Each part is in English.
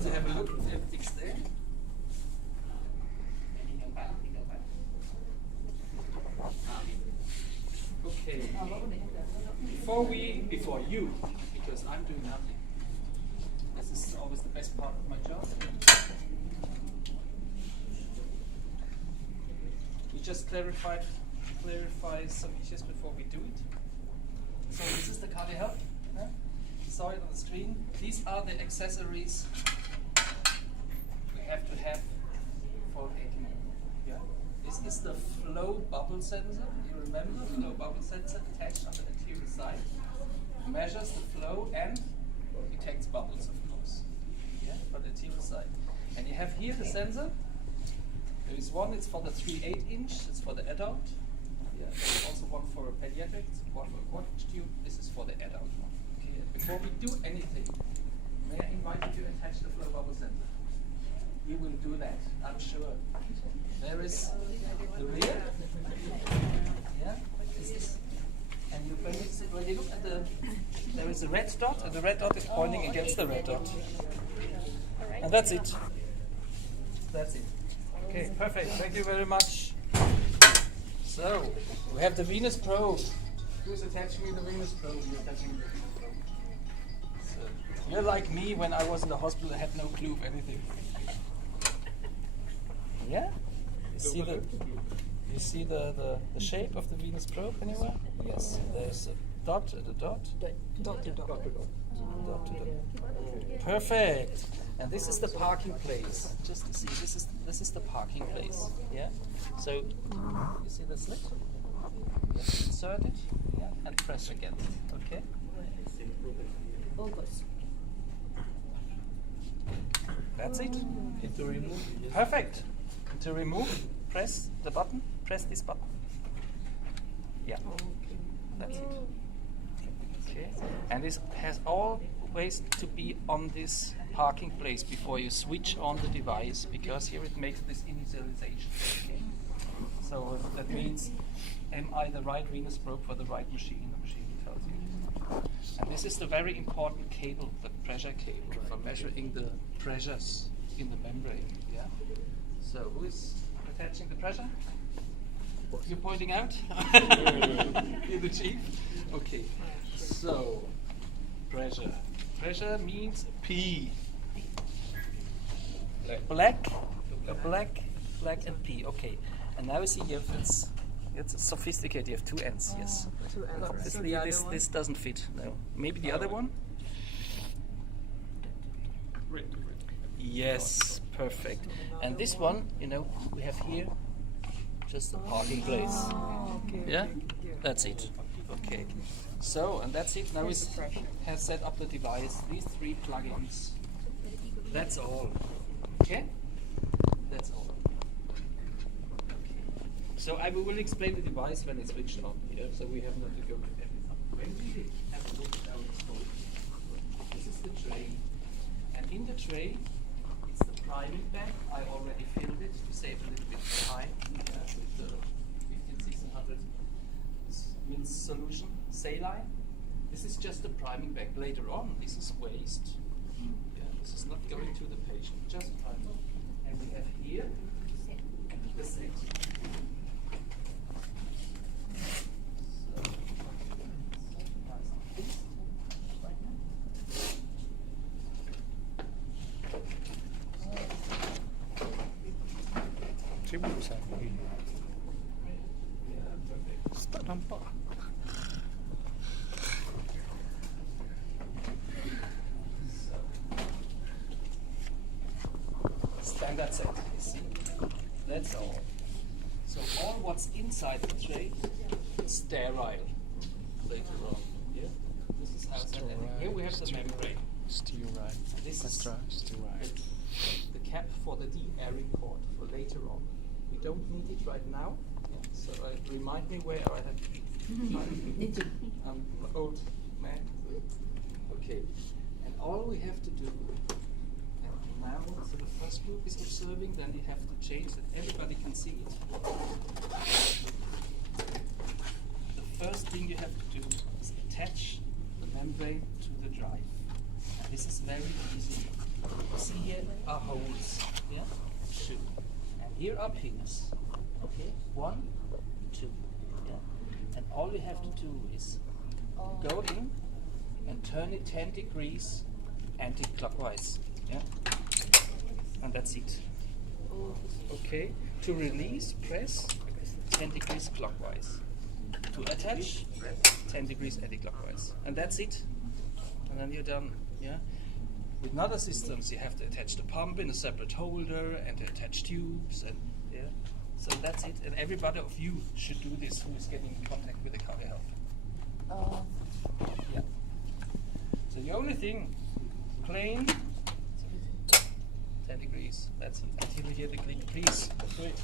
just to have a look if everything's there. Okay. Before you, because I'm doing nothing. This is always the best part of my job. We just clarify some issues before we do it. So this is the cardio help. Yeah? You saw it on the screen. These are the accessories we have to have for Echmo. Yeah? This is the flow bubble sensor. You remember the flow bubble sensor attached on the anterior side. Measures the flow and detects bubbles, of course. Yeah, on the anterior side. And you have here the sensor. There is one, it's for the 3/8 inch, it's for the adult. Yeah, there's also one for pediatrics, one for a quarter tube. This is for the adult one. Okay. Before we do anything, may I invite you to attach the flow bubble sensor? You will do that, I'm sure. There is the rear. Yeah, this is. And you when you look at there is a red dot, and the red dot is pointing against the red dot. And that's it. That's it. Okay, perfect. Thank you very much. So, we have the venous probe. Who's attaching me the venous probe? You're attaching the venous probe. So, you're like me when I was in the hospital, I had no clue of anything. Yeah? You see the shape of the venous probe anywhere? Yes. There's a dot and a dot. Dot to dot. Dot to dot. Perfect. And this is the parking place. Just to see, this is the parking place. Yeah. So you see the slit? Just insert it. Yeah. And press again. Okay. That's it. And to remove? Yes. Perfect. To remove, press the button. Press this button. Yeah. That's it. Okay. And this has always to be on this parking place before you switch on the device, because here it makes this initialization. Okay. So that means, am I the right venous probe for the right machine? The machine tells you. And this is the very important cable, the pressure cable, for measuring the pressures in the membrane. Yeah. So who is attaching the pressure? You're pointing out? You're the chief? Okay. So, pressure. Pressure means P. Black, and P. Okay. And now you see you have it's sophisticated. You have two ends. Yes. Two ends. Obviously, this doesn't fit. No. Maybe the other one. Yes. Perfect. And this one, we have here just a parking place. Yeah. That's it. Okay. So, and that's it. Now it has set up the device. These 3 plugins. That's all. Okay? That's all. Okay. So I will explain the device when it's switched on. Yeah? So we have not to go to everything. When we have a look at our scope, this is the tray. And in the tray, it's the priming bag. I already filled it to save a little bit of time with the 15600 ml solution, saline. This is just a priming bag. Later on, this is waste. Yeah, this is not going to the patient, just priming. And we have here the set. Tak nampak. Standard set, you see. That's all. So all what's inside the tray is sterile later on. Yeah? This is how it's done. And here we have the membrane. Sterile. This is sterile. the cap for the de-airing cord for later on. We don't need it right now. Yeah? So remind me where I have I'm an old man. Okay. And all we have to do now, so the first group is observing, then you have to change that everybody can see it. The first thing you have to do is attach the membrane to the drive. And this is very easy. See here are holes. Yeah, 2. And here are pins. Okay, 1, 2. Yeah, and all you have to do is go in and turn it 10 degrees anti-clockwise. Yeah, and that's it. Okay, to release, press 10 degrees clockwise. To attach, 10 degrees anti-clockwise. And that's it. And then you're done. Yeah. With other systems, you have to attach the pump in a separate holder and to attach tubes. And yeah. So that's it. And everybody of you should do this who is getting in contact with the cardio help. Yeah. So the only thing, plane, 10 degrees. That's it. Until you hear the click, please do it.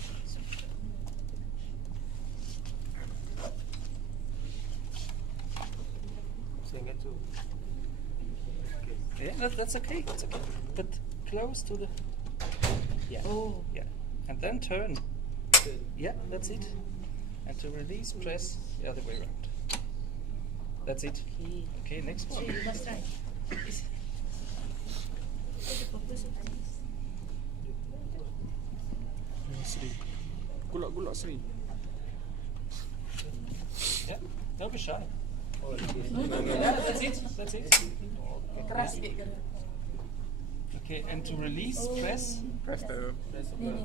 Yeah, that's okay. That's okay. But close to the. Yeah. Oh. Yeah. And then turn. Yeah, that's it. And to release, press the other way around. That's it. Okay, next So one. you must try. Sri. Gulak-gulak Sri. Yeah, don't be shy. Yeah, that's it. That's it. Keras sikit ke? Okay, and to release, press. Press the. Ni.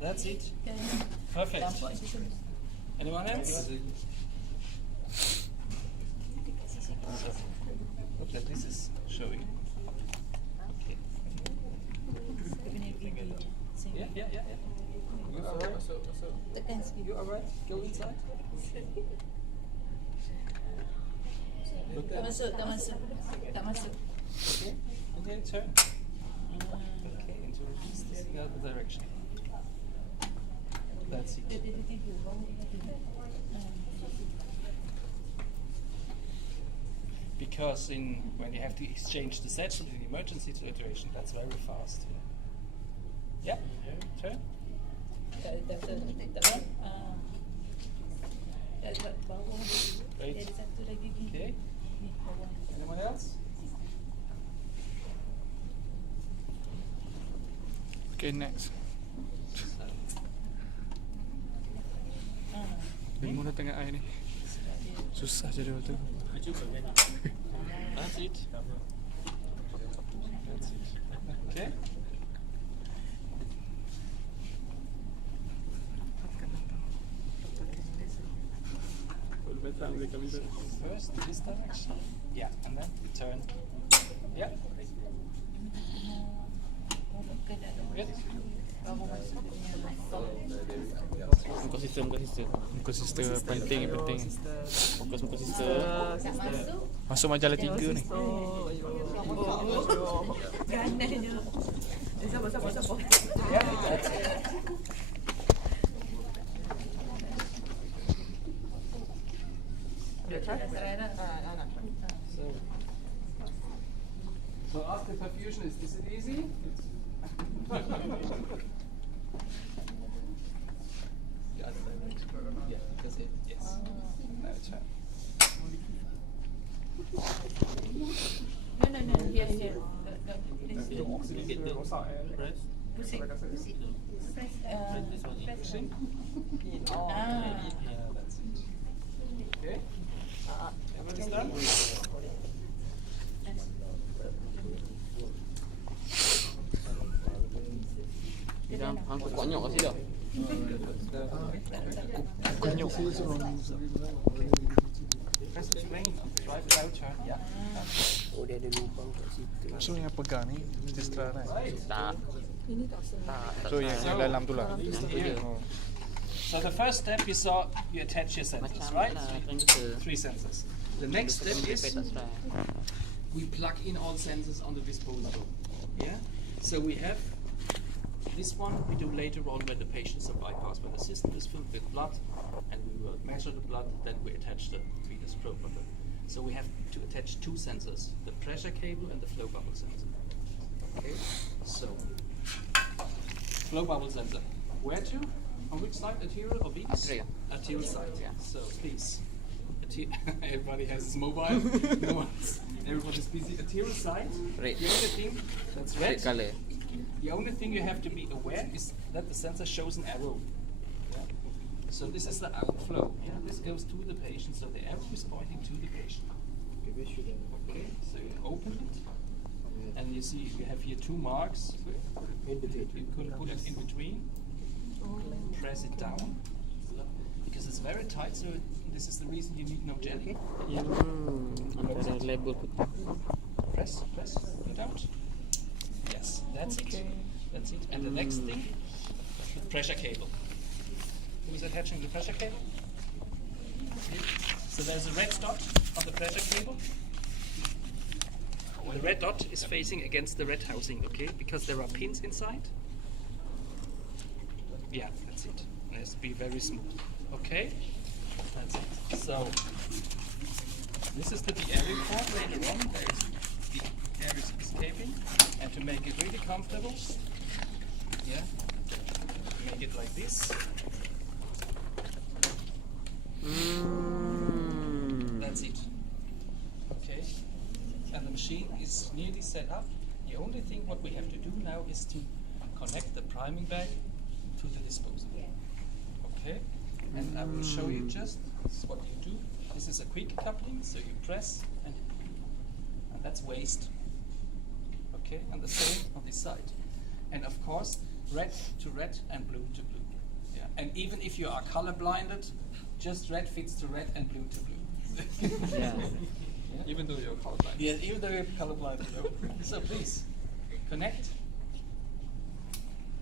That's it. Ya, ya. Perfect. Nampak di sini. Anyone else? Okay, this is showing. Okay. Dia punya gigi. Sini. Yeah. You alright? Tekan sikit. You alright? Go inside. Tak masuk. Tak masuk. Okay. And then turn. Okay, and to release this in the other direction. That's it. Dia tidur. Bangun dia tidur. Because when you have to exchange the sets in the emergency situation, that's very fast. Yeah. Turn. Tak kan? Tak bawah dia. Right. Dia ada satu lagi gigi. Okay. Ni bawah. Anyone else? Okay, next. Di mana tengah air ni? Susah jadi waktu. That's it. That's it. Okay. First this direction. Yeah, and then turn. Yeah. Good. Bawah masuk dia punya. Muka sister Muka sister penting. Fokus muka sister. Tak masuk. Masuk majalah 3 ni. Ganas je. Sabar. Yeah, that's it. So after perfusion, is it easy? Yeah, that's it. Yes. Now turn. No. Here. Pusing. Press. Pushing. Ah. Yeah, that's it. Okay. Everybody's done? Jangan angkut konyok kat sini dah. Konyok. Press the plane. Drive it out, turn. Yeah. Oh, dia ada lubang kat situ. So yang pegang ni registrar kan? Right. Tak. So yang dalam tu lah. Here. So the first step you saw, you attach your sensors, right? Transfer. 3 sensors. The next step is we plug in all sensors on the disposable. Yeah. So we have this one we do later on when the patients are bypassed, when the system is filled with blood, and we will measure the blood. Then we attach the venous probe bubble. So we have to attach 2 sensors: the pressure cable and the flow bubble sensor. Okay. So flow bubble sensor. Where to? On which side? Arterial or venous? Arterial. Arterial side. Yeah. So please everybody has his mobile. No one's, everybody's busy. Arterial side. Red. The only thing that's red. Red color. The only thing you have to be aware is that the sensor shows an arrow. Yeah? So this is the outflow. Yeah? This goes to the patient, so the arrow is pointing to the patient. Okay, so you open it, and you see you have here two marks. You could put it in between. Press it down, because it's very tight, so this is the reason you need no jelly. Antara label putih. Press, put out. Yes, that's it. That's it. And the next thing, the pressure cable. Who is attaching the pressure cable? So there's a red dot on the pressure cable. The red dot is facing against the red housing, okay? Because there are pins inside. Yeah, that's it. It has to be very smooth. Okay? That's it. So, this is the de-airing port later on. There is the air is escaping. And to make it really comfortable, yeah, make it like this. That's it. Okay? And the machine is nearly set up. The only thing what we have to do now is to connect the priming bag to the disposal. Okay? And I will show you just what you do. This is a quick coupling, so you press and that's waste. Okay? And the same on this side. And of course, red to red and blue to blue. Yeah. And even if you are color blinded, just red fits to red and blue to blue. Yeah. Even though you're colorblind. Yes, even though you're colorblind. So please, connect.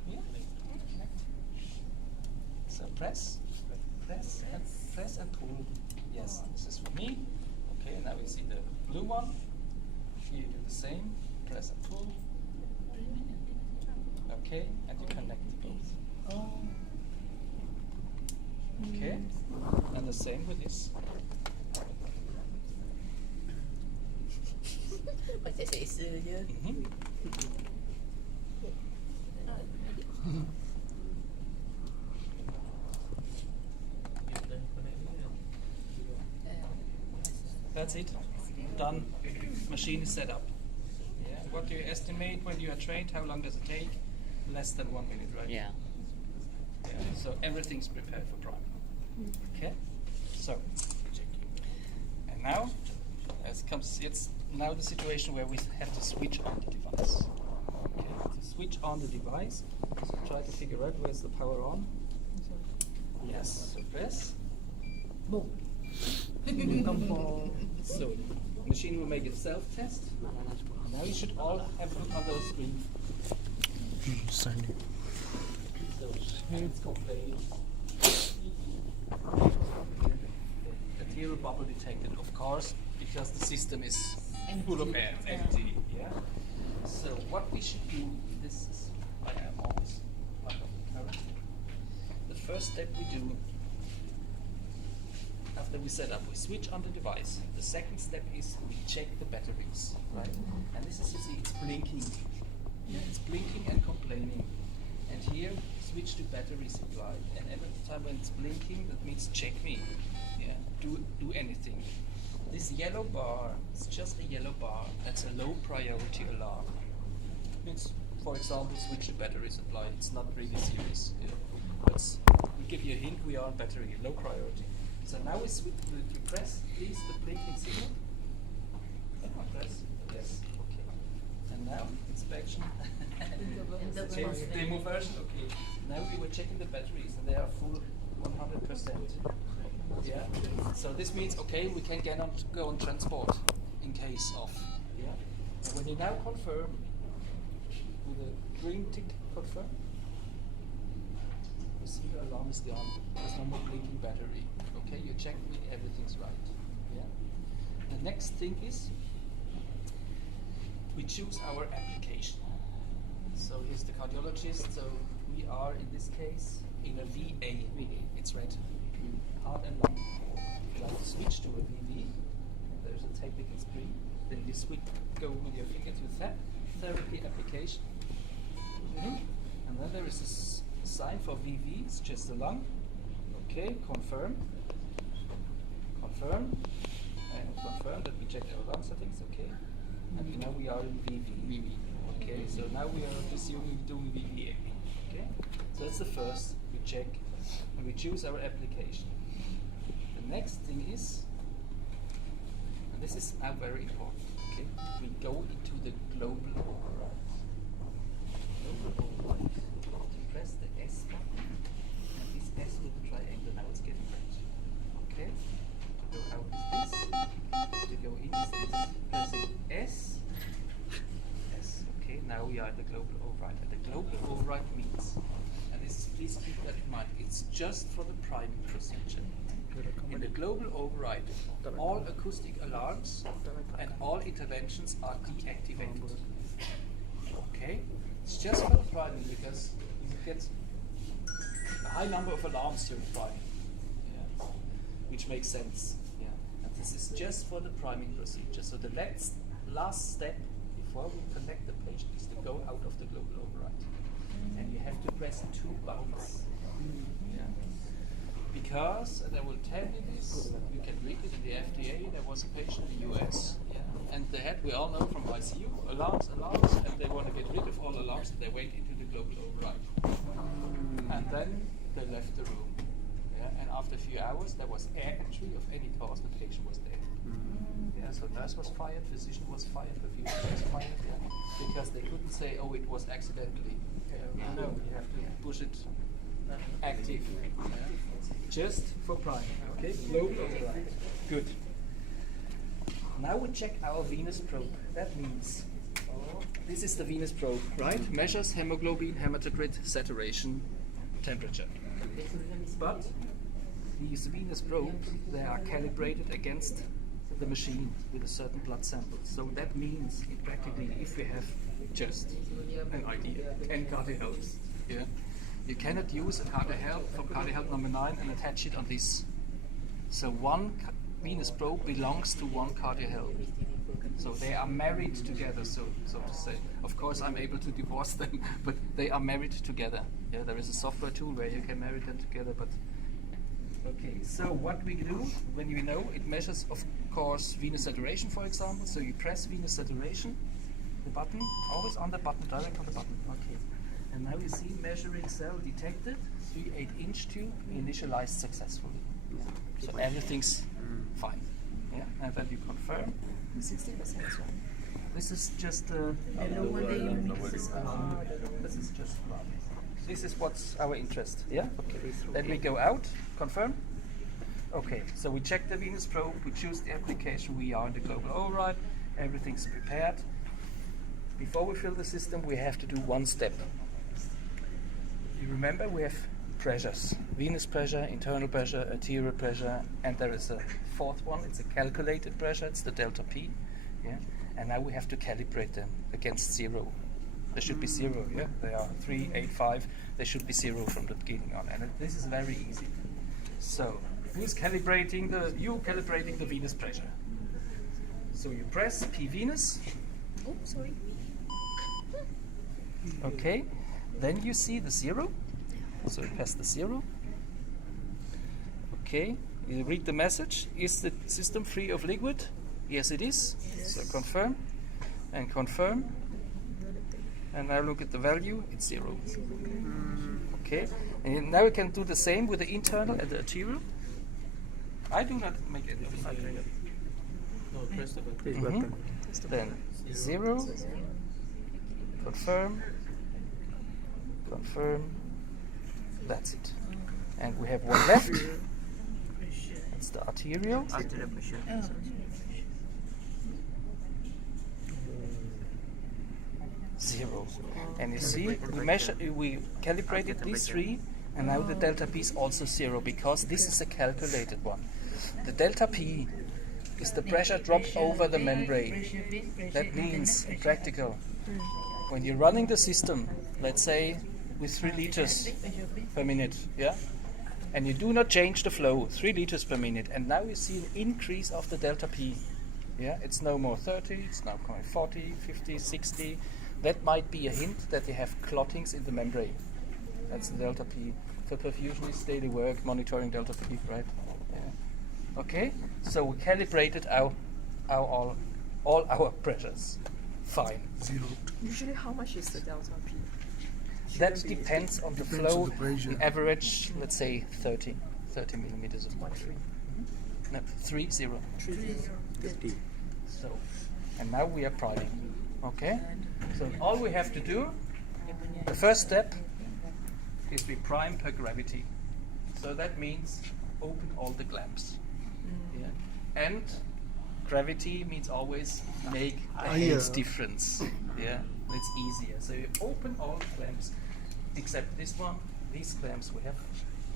Yeah. Connect. So press and pull. Yes, this is for me. Okay, now we see the blue one. Here you do the same. Press and pull. Okay, and you connect both. Okay, and the same with this. Macam selesa je. That's it. Done. Machine is set up. Yeah. What do you estimate when you are trained? How long does it take? Less than 1 minute, right? Yeah. Yeah. So everything's prepared for priming. Okay. So, and now, as comes, it's now the situation where we have to switch on the device. Okay. To switch on the device, so try to figure out where's the power on. Yes. So press. Boom. So, machine will make a self-test. Now you should all have a look on those screens. So, it's complaining. Arterial bubble detected, of course, because the system is full of air, empty. Yeah. So, what we should do, this is, I am always like current. The first step we do, after we set up, we switch on the device. The second step is we check the batteries, right? And this is, you see, it's blinking. Yeah, it's blinking and complaining. And here, switch to battery supply. And every time when it's blinking, that means check me. Yeah, do anything. This yellow bar is just a yellow bar. That's a low priority alarm. Means, for example, switch to battery supply. It's not really serious. Yeah. But we give you a hint. We are on battery, low priority. So now we press, please, the blinking signal. Yeah, press. Yes. Okay. And now inspection. Okay, demo version. Okay. Now we were checking the batteries, and they are full 100%. Yeah. So this means okay, we can go on transport in case of. Yeah. And when you now confirm with a green tick, confirm. You see the alarm is gone. There's no more blinking battery. Okay, you check me, everything's right. Yeah. The next thing is we choose our application. So here's the cardiologist. So we are in this case in a VA. It's red. Heart and lung. You like to switch to a VV. There's a technical screen. Then you go with your finger to therapy application. And then there is this sign for VV. It's just the lung. Okay, confirm. confirm. And confirm that we check our alarm settings, okay. And now we are in VV. Okay, so now we are resuming doing VV. Okay, so that's the first. We check and we choose our application. The next thing is, and this is now very important, okay, we go into the global override. Global override. You press the S button, and this S with the triangle, now it's getting red. Okay, to go out is this, to go in is this, pressing S. Okay, now we are at the global override. And the global override means, and this is, please keep that in mind, it's just for the priming procedure. In the global override, all acoustic alarms and all interventions are deactivated. Okay? It's just for the priming because you get a high number of alarms during priming, yeah, which makes sense. Yeah. And this is just for the priming procedure. So the last step before we connect the patient is to go out of the global override. And you have to press 2 buttons. Yeah. Because, and I will tell you this, you can read it in the FDA, there was a patient in the US, yeah, and they had, we all know from ICU, alarms, and they want to get rid of all alarms, and they went into the global override. And then they left the room. Yeah, and after a few hours, there was air entry of any cause, the patient was dead. Yeah, so nurse was fired, physician was fired, perfusion was fired, yeah, because they couldn't say, oh, it was accidentally. No, you have to push it active. Yeah. Just for priming. Okay, global override. Good. Now we check our venous probe. That means this is the venous probe, right? Measures hemoglobin, hematocrit, saturation, temperature. But these venous probes, they are calibrated against the machine with a certain blood sample. So that means, practically, if we have just an idea, 10 cardiohelps, yeah, you cannot use a cardiohelp from cardiohelp number 9 and attach it on this. So one venous probe belongs to one cardiohelp. So they are married together, so to say. Of course, I'm able to divorce them, but they are married together. Yeah, there is a software tool where you can marry them together. But okay, so what we do when you know it measures, of course, venous saturation, for example. So you press venous saturation, the button, always on the button, direct on the button. Okay. And now you see measuring cell detected, 3 8-inch tube initialized successfully. Yeah. So everything's fine. Yeah, and then you confirm. This is just this is just this is what's our interest. Yeah. Okay. Then we go out. Confirm. Okay. So we check the venous probe. We choose the application. We are in the global override. Everything's prepared. Before we fill the system, we have to do one step. You remember we have pressures: venous pressure, internal pressure, arterial pressure, and there is a fourth one. It's a calculated pressure. It's the delta P. Yeah. And now we have to calibrate them against 0. There should be 0. Yeah. They are 3, 8, 5. They should be 0 from the beginning on. And this is very easy. So who's calibrating calibrating the venous pressure? So you press P venous. Oh, sorry. Okay. Then you see the 0. So you press the 0. Okay. You read the message. Is the system free of liquid? Yes, it is. Yes. So confirm and confirm. And now look at the value. It's 0. Okay. And now we can do the same with the internal and the arterial. I do not make anything. No, press the button. Then 0. Confirm. Confirm. That's it. And we have one left. That's the arterial. Oh. 0. And you see, we calibrated these 3, and now the delta P is also 0 because this is a calculated one. The delta P is the pressure drop over the membrane. That means, in practical, when you're running the system, let's say with 3 liters per minute, yeah, and you do not change the flow, 3 liters per minute, and now you see an increase of the delta P. Yeah, it's no more 30, it's now coming 40, 50, 60. That might be a hint that you have clottings in the membrane. That's the delta P. For perfusionists, daily work, monitoring delta P, right? Yeah. Okay, so we calibrated all our pressures. Fine. Usually, how much is the delta P? That depends on the flow. on the pressure. On average, let's say 30 millimeters of mercury. No, 30. 50. So, and now we are priming. Okay? So all we have to do, the first step is we prime per gravity. So that means open all the clamps. Yeah? And gravity means always make a haze difference. Yeah? It's easier. So you open all the clamps except this one. These clamps, we have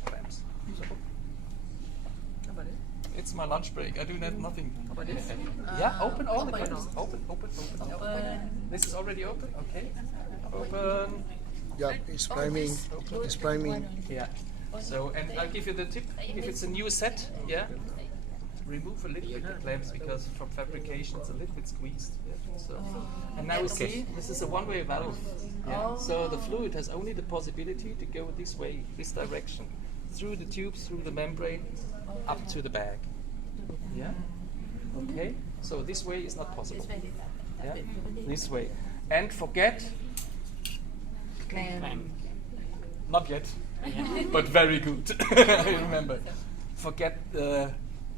clamps. So How about it? it's my lunch break. I do nothing. How about this? Yeah, open all the open clamps. all. Open. This is already open. Okay. Open. Yeah, it's priming. It's priming. Yeah. So, and I'll give you the tip. If it's a new set, yeah, remove a little bit the clamps because from fabrication it's a little bit squeezed. Yeah. So, and now you see this is a one-way valve. Yeah. So the fluid has only the possibility to go this way, this direction, through the tubes, through the membrane, up to the bag. Yeah. Okay. So this way is not possible. Yeah. This way, and forget. Not yet, but very good. I remember. Forget,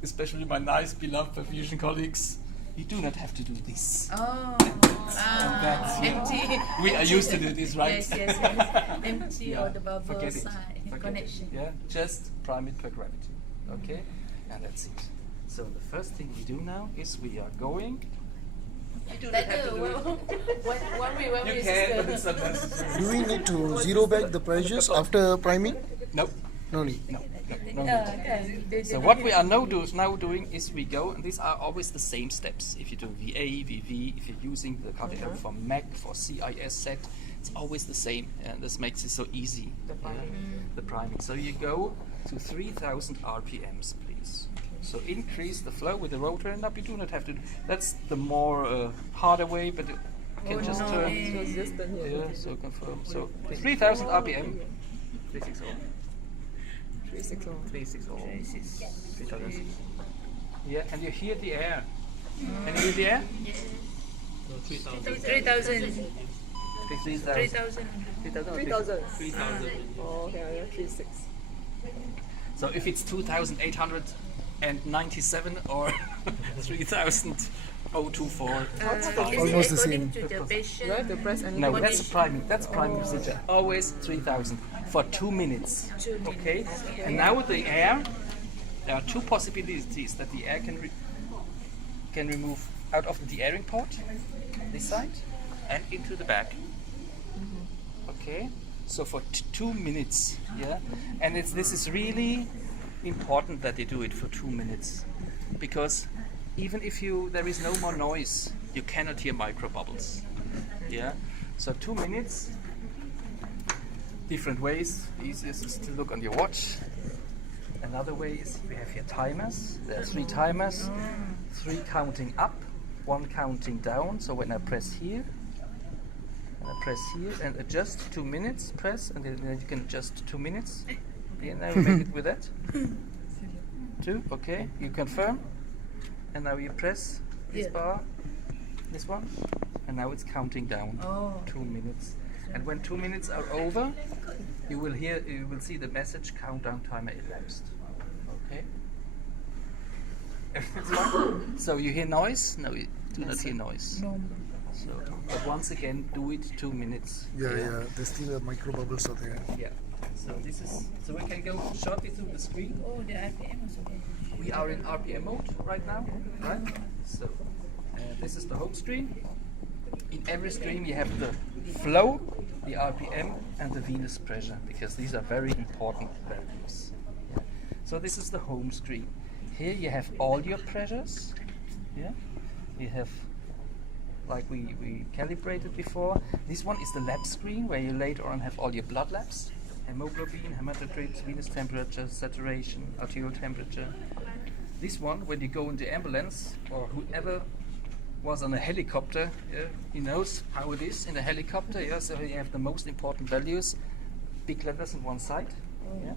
especially my nice beloved perfusion colleagues, you do not have to do this. That's, empty. we are used to do this, right? Yes. Empty Yeah, or the bubble forget it. side Forget connection. it. Yeah, just prime it per gravity. Okay, and that's it. So the first thing we do now is we are going. You do not have to do it. You can, but it's not necessary. Do we need to zero back the pressures after priming? No. No need. No need. So what we are now doing is we go, and these are always the same steps. If you do VA, VV, if you're using the cardiac for MEC, for CIS set, it's always the same, and this makes it so easy. The priming. So you go to 3,000 RPMs, please. So increase the flow with the rotor end up. You do not have to. That's the more harder way, but you can just turn. So it's just turn here. Yeah. So confirm. So 3,000 RPM. 360. 360. 360. Yeah, and you hear the air. Can you hear the air? No, 3,000. 3,000. 3,000. 3,000. 3,000. 3,000. Oh, yeah, 3,600. So if it's 2,897 or 3,024, it's fine. Almost the According same. to the patient. Do I have to press any? No, that's priming. That's priming procedure. Always 3,000 for 2 minutes. 2 minutes. Okay. And now with the air, there are two possibilities that the air can remove out of the airing port, this side, and into the bag. Okay. So for 2 minutes, yeah. And this is really important that they do it for 2 minutes, because even if there is no more noise, you cannot hear micro bubbles. Yeah. So 2 minutes. Different ways. Easiest is to look on your watch. Another way is we have here timers. There are 3 timers. 3 counting up, 1 counting down. So when I press here, and I press here and adjust 2 minutes, press, and then you can adjust 2 minutes. Yeah, now we make it with that. 2, okay. You confirm. And now you press this bar, this one, and now it's counting down. 2 minutes. And when 2 minutes are over, you will see the message countdown timer elapsed. Okay. Everything's fine. So you hear noise? No, you do not hear noise. No. So, but once again, do it 2 minutes. Yeah. There's still a micro bubbles out there. Yeah. So this is. So we can go shortly through the screen. Oh, the RPM is okay. We are in RPM mode right now, right? So this is the home screen. In every stream you have the flow, the RPM, and the venous pressure, because these are very important values. Yeah. So this is the home screen. Here you have all your pressures. Yeah. You have, like we calibrated before. This one is the lab screen, where you later on have all your blood labs. Hemoglobin, hematocrit, venous temperature, saturation, arterial temperature. This one, when you go in the ambulance, or whoever was on a helicopter, he knows how it is in a helicopter. Yeah, so you have the most important values, big letters on one side. Yeah.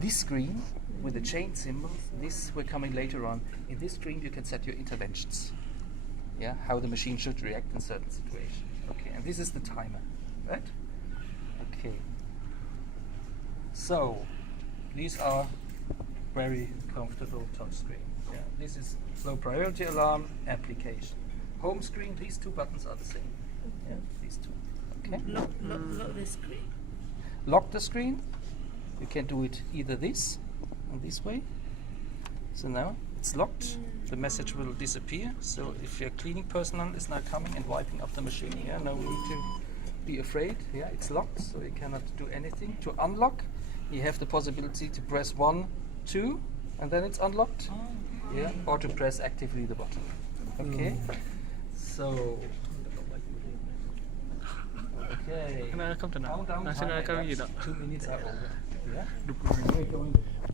This screen with the chain symbols. This we're coming later on. In this screen you can set your interventions. Yeah, how the machine should react in certain situations. Okay, and this is the timer, right? Okay. So these are very comfortable touchscreen. Yeah, this is low priority alarm application. Home screen, these two buttons are the same. Yeah, these two. Okay. Lock the screen. Lock the screen. You can do it either this and this way. So now it's locked. The message will disappear. So if your cleaning personnel is now coming and wiping up the machine, yeah, no need to be afraid. Yeah, it's locked, so you cannot do anything. To unlock, you have the possibility to press 1, 2, and then it's unlocked. Yeah, or to press actively the button. Okay. So. Okay. Cái này không thể nào. Countdown Nó sẽ time, ra cái gì that's đó. 2 minutes are over. Yeah. Đục rồi.